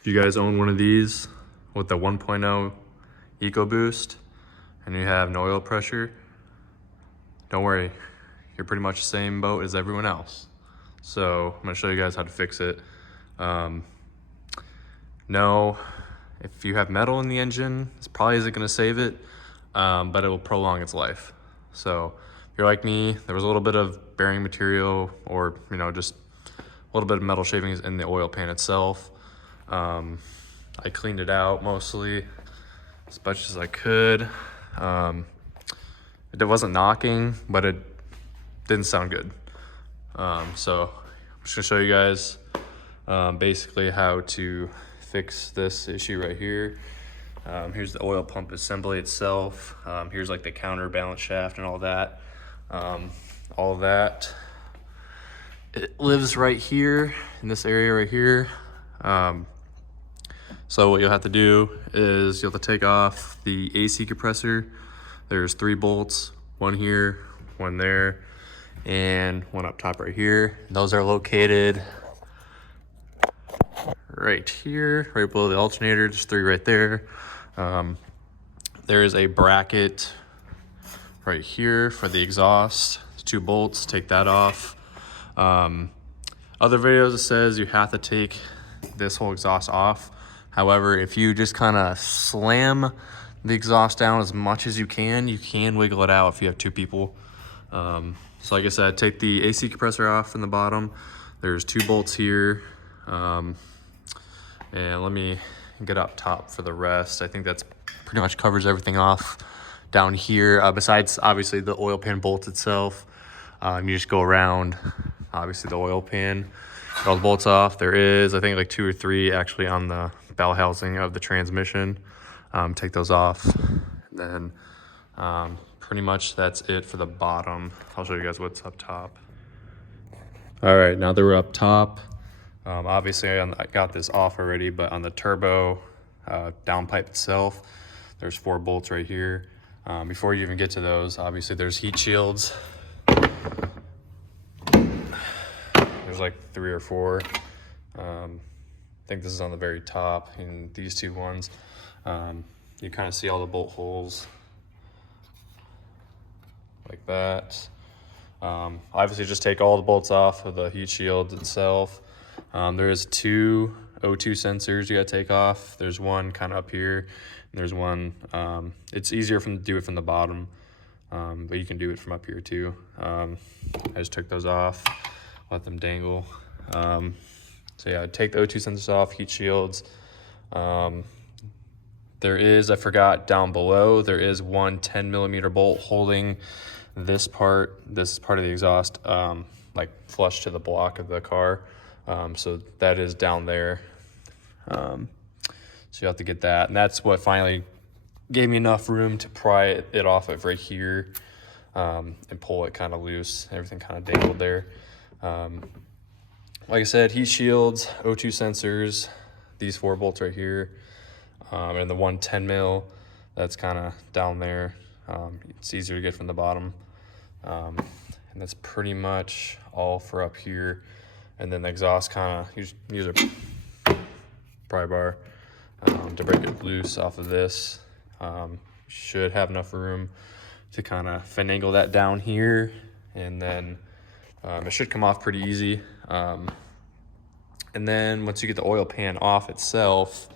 If you guys own one of these with the 1.0 EcoBoost and you have no oil pressure, don't worry, you're pretty much the same boat as everyone else. So I'm gonna show you guys how to fix it. No, if you have metal in the engine, this probably isn't gonna save it, but it will prolong its life. So if you're like me, there was a little bit of bearing material or just a little bit of metal shavings in the oil pan itself. I cleaned it out mostly as much as I could. It wasn't knocking, but it didn't sound good. So I'm just gonna show you guys basically how to fix this issue right here. Here's the oil pump assembly itself. Here's like the counterbalance shaft and all that. All of that, it lives right here in this area right here. So what you'll have to do is you'll have to take off the AC compressor. There's 3 bolts, one here, one there, and one up top right here. Those are located right here, right below the alternator. There's 3 right there. There is a bracket right here for the exhaust. 2 bolts, take that off. Other videos it says you have to take this whole exhaust off. However, if you just kind of slam the exhaust down as much as you can wiggle it out if you have 2 people. So like I said, take the AC compressor off from the bottom. There's 2 bolts here. And let me get up top for the rest. I think that's pretty much covers everything off down here. Besides obviously the oil pan bolt itself. You just go around, obviously the oil pan, get all the bolts off. There is, I think, like 2 or 3 actually on the bell housing of the transmission. Take those off. And then pretty much that's it for the bottom. I'll show you guys what's up top. All right, now that we're up top, obviously I got this off already, but on the turbo downpipe itself, there's 4 bolts right here. Before you even get to those, obviously there's heat shields. There's like 3 or 4. I think this is on the very top, and these 2 ones. You kind of see all the bolt holes like that. Obviously just take all the bolts off of the heat shield itself. There is 2 O2 sensors you gotta take off. There's one kind of up here, and there's one, it's easier to do it from the bottom, but you can do it from up here too. I just took those off, let them dangle. So yeah, take the O2 sensors off, heat shields. There is, I forgot, down below, there is one 10mm bolt holding this part of the exhaust, like flush to the block of the car. So that is down there. So you have to get that. And that's what finally gave me enough room to pry it off of right here, and pull it kind of loose. Everything kind of dangled there. Like I said, heat shields, O2 sensors, these 4 bolts right here, and the one 10mm that's kind of down there. It's easier to get from the bottom. And that's pretty much all for up here. And then the exhaust kind of, use a pry bar to break it loose off of this. Should have enough room to kind of finagle that down here, and then it should come off pretty easy. And then once you get the oil pan off itself,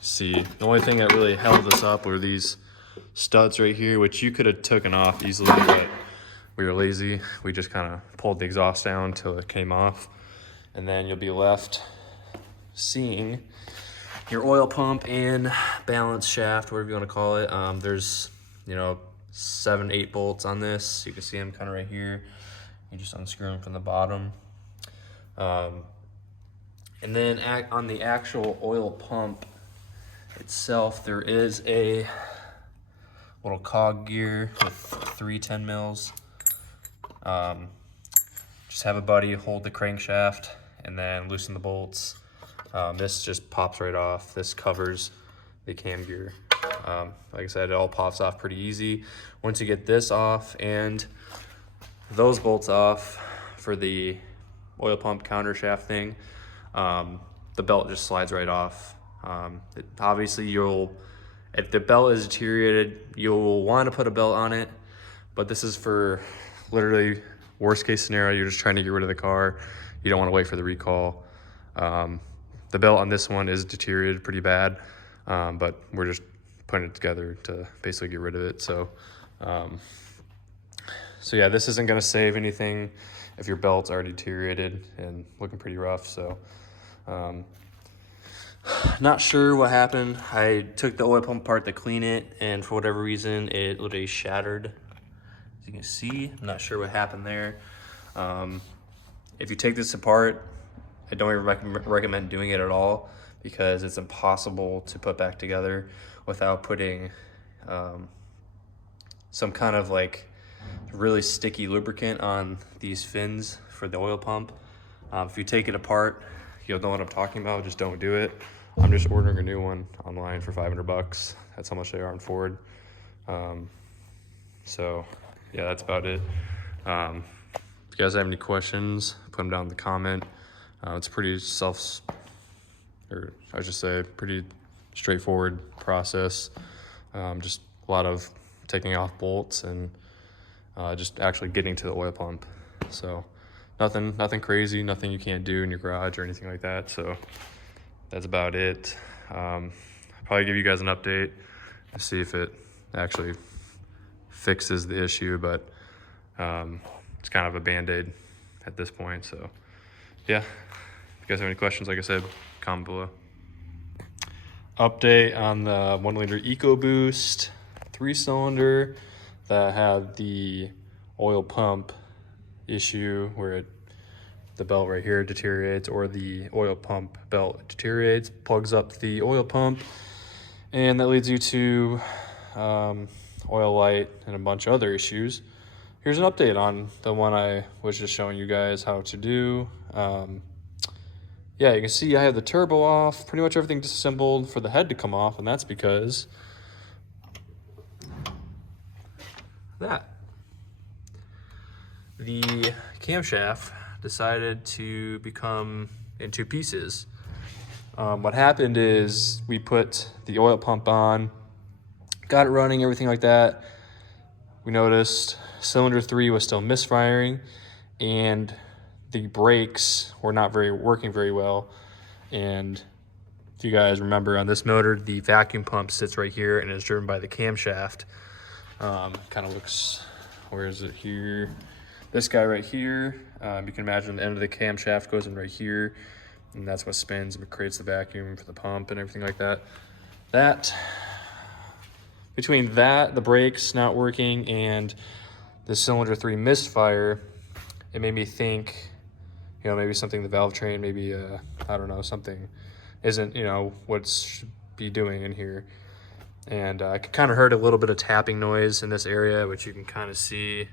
see, the only thing that really held this up were these studs right here, which you could have taken off easily, but we were lazy. We just kind of pulled the exhaust down till it came off, and then you'll be left seeing your oil pump and balance shaft, whatever you want to call it. There's 7, 8 bolts on this. You can see them kind of right here. You just unscrew them from the bottom. And then on the actual oil pump itself, there is a little cog gear with 3 10mm. Just have a buddy hold the crankshaft and then loosen the bolts. This just pops right off. This covers the cam gear. Like I said, it all pops off pretty easy. Once you get this off and those bolts off for the oil pump counter shaft thing, the belt just slides right off. Obviously, if the belt is deteriorated, you'll want to put a belt on it, but this is for literally worst case scenario. You're just trying to get rid of the car. You don't want to wait for the recall. The belt on this one is deteriorated pretty bad, but we're just putting it together to basically get rid of it. So yeah, this isn't going to save anything if your belt's already deteriorated and looking pretty rough. So not sure what happened. I took the oil pump apart to clean it, and for whatever reason, it literally shattered. As you can see, I'm not sure what happened there. If you take this apart, I don't even recommend doing it at all, because it's impossible to put back together without putting some kind of like really sticky lubricant on these fins for the oil pump. If you take it apart, you'll know what I'm talking about. Just don't do it. I'm just ordering a new one online for $500. That's how much they are on Ford. So yeah, that's about it. If you guys have any questions, put them down in the comment. It's pretty pretty straightforward process. Just a lot of taking off bolts and just actually getting to the oil pump. So nothing crazy, nothing you can't do in your garage or anything like that. So that's about it. I'll probably give you guys an update to see if it actually fixes the issue, but it's kind of a band-aid at this point. So yeah, if you guys have any questions, like I said, comment below. Update on the 1 liter EcoBoost 3-cylinder that had the oil pump issue where the belt right here deteriorates, or the oil pump belt deteriorates, plugs up the oil pump, and that leads you to oil light and a bunch of other issues. Here's an update on the one I was just showing you guys how to do. Yeah, you can see I have the turbo off, pretty much everything disassembled for the head to come off, and that's because the camshaft decided to become in 2 pieces. What happened is we put the oil pump on, got it running, everything like that. We noticed cylinder 3 was still misfiring, and the brakes were not working very well. And if you guys remember, on this motor, the vacuum pump sits right here and is driven by the camshaft. Kind of looks, where is it here? This guy right here. You can imagine the end of the camshaft goes in right here, and that's what spins and creates the vacuum for the pump and everything like that. Between that, the brakes not working, and the cylinder 3 misfire, it made me think, maybe something the valve train, maybe I don't know, something isn't what it should be doing in here. And I kind of heard a little bit of tapping noise in this area, which you can kind of see.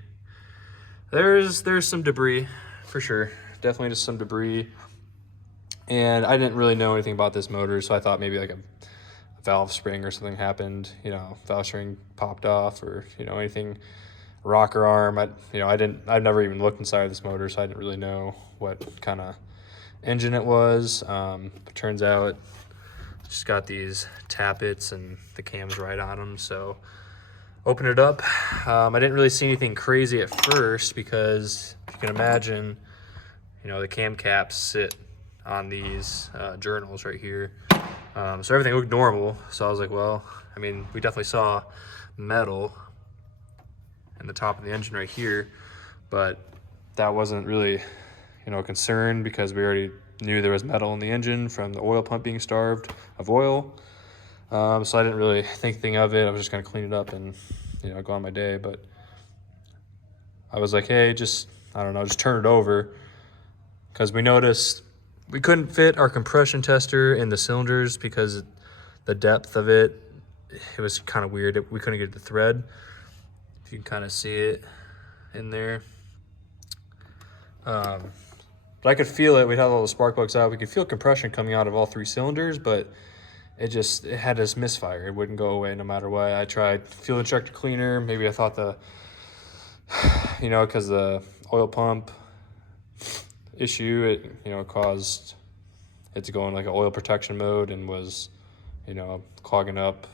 There's some debris for sure, definitely just some debris. And I didn't really know anything about this motor, so I thought maybe like a valve spring or something happened, valve spring popped off, or anything, rocker arm. I've never even looked inside of this motor, so I didn't really know what kind of engine it was. But turns out it's just got these tappets and the cam's right on them. So open it up. I didn't really see anything crazy at first, because if you can imagine, the cam caps sit on these journals right here. So everything looked normal. So I was like, well, we definitely saw metal in the top of the engine right here, but that wasn't really, a concern, because we already knew there was metal in the engine from the oil pump being starved of oil. So I didn't really think anything of it. I was just gonna clean it up and, go on my day. But I was like, hey, just turn it over, because we noticed we couldn't fit our compression tester in the cylinders because the depth of it was kind of weird. We couldn't get the thread. If you can kind of see it in there. But I could feel it. We'd have all the spark plugs out. We could feel compression coming out of all 3 cylinders, but it had this misfire. It wouldn't go away no matter what. I tried fuel injector cleaner. Maybe I thought because the oil pump issue. It, you know, caused it to go in like an oil protection mode and was, you know, clogging up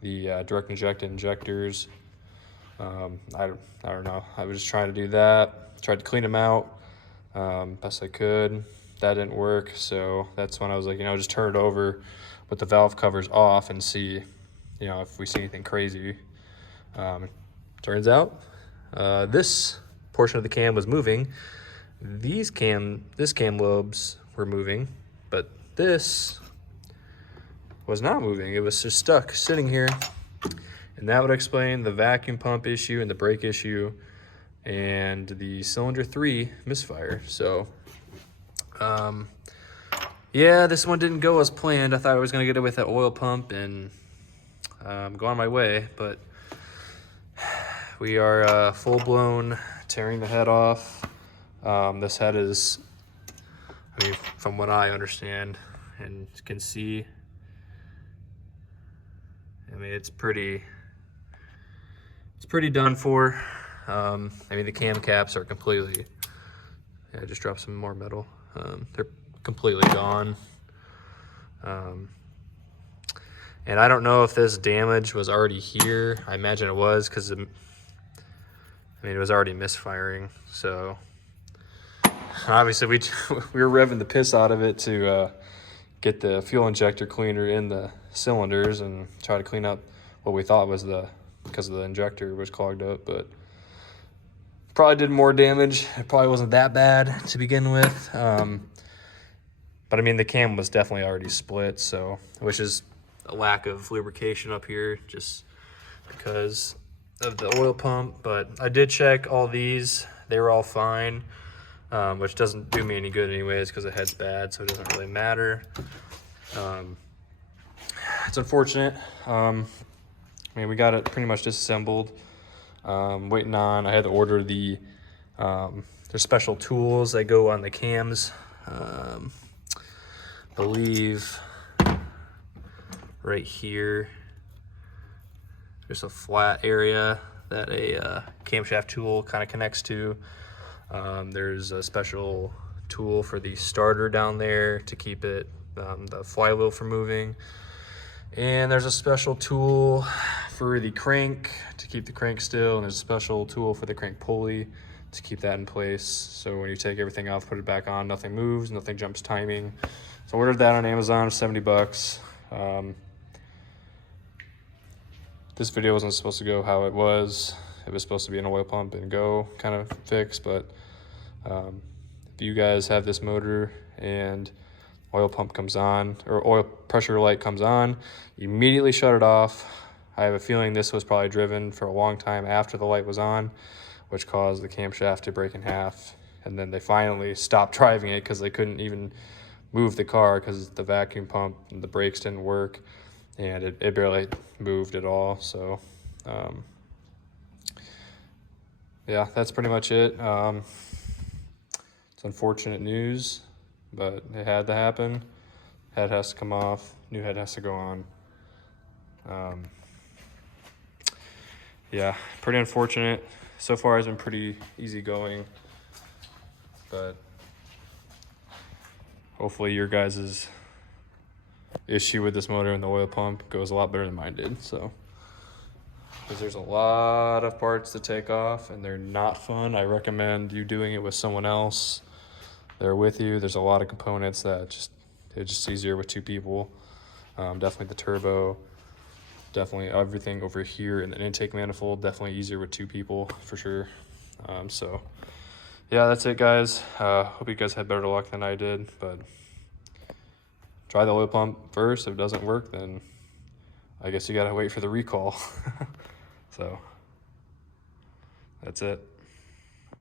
the direct injected injectors. I don't know. I was just trying to do that. Tried to clean them out best I could. That didn't work. So that's when I was like, you know, just turn it over with the valve covers off and see, you know, if we see anything crazy. Turns out this portion of the cam was moving. This cam lobes were moving, but this was not moving. It was just stuck sitting here. And that would explain the vacuum pump issue and the brake issue and the cylinder 3 misfire. So, yeah, this one didn't go as planned. I thought I was gonna get it with that oil pump and go on my way, but we are full-blown tearing the head off. This head is, I mean, from what I understand and can see, I mean, it's pretty done for. I mean, the cam caps are completely, yeah, I just dropped some more metal. They're completely gone. And I don't know if this damage was already here. I imagine it was, because I mean, it was already misfiring. So obviously we were revving the piss out of it to get the fuel injector cleaner in the cylinders and try to clean up what we thought was because the injector was clogged up, but probably did more damage. It probably wasn't that bad to begin with. But I mean, the cam was definitely already split, so, which is a lack of lubrication up here just because of the oil pump. But I did check all these. They were all fine, which doesn't do me any good anyways because the head's bad, so it doesn't really matter. It's unfortunate. I mean, we got it pretty much disassembled. Waiting on, I had to order the, there's special tools that go on the cams. Believe right here, there's a flat area that a camshaft tool kind of connects to. There's a special tool for the starter down there to keep it, the flywheel from moving. And there's a special tool for the crank to keep the crank still, and there's a special tool for the crank pulley to keep that in place. So when you take everything off, put it back on, nothing moves, nothing jumps timing. So I ordered that on Amazon, 70 bucks. This video wasn't supposed to go how it was. It was supposed to be an oil pump and go kind of fix, but if you guys have this motor and oil pump comes on, or oil pressure light comes on, immediately shut it off. I have a feeling this was probably driven for a long time after the light was on, which caused the camshaft to break in half. And then they finally stopped driving it because they couldn't even move the car because the vacuum pump and the brakes didn't work, and it barely moved at all. So yeah, that's pretty much it. It's unfortunate news, but it had to happen. Head has to come off, new head has to go on. Yeah, pretty unfortunate. So far it's been pretty easy going, but hopefully your guys' issue with this motor and the oil pump goes a lot better than mine did. So, because there's a lot of parts to take off and they're not fun. I recommend you doing it with someone else. They're with you. There's a lot of components that it's just easier with two people. Definitely the turbo, definitely everything over here in the intake manifold, definitely easier with two people for sure. So yeah, that's it, guys. Hope you guys had better luck than I did, but try the oil pump first. If it doesn't work, then I guess you gotta wait for the recall. So that's it.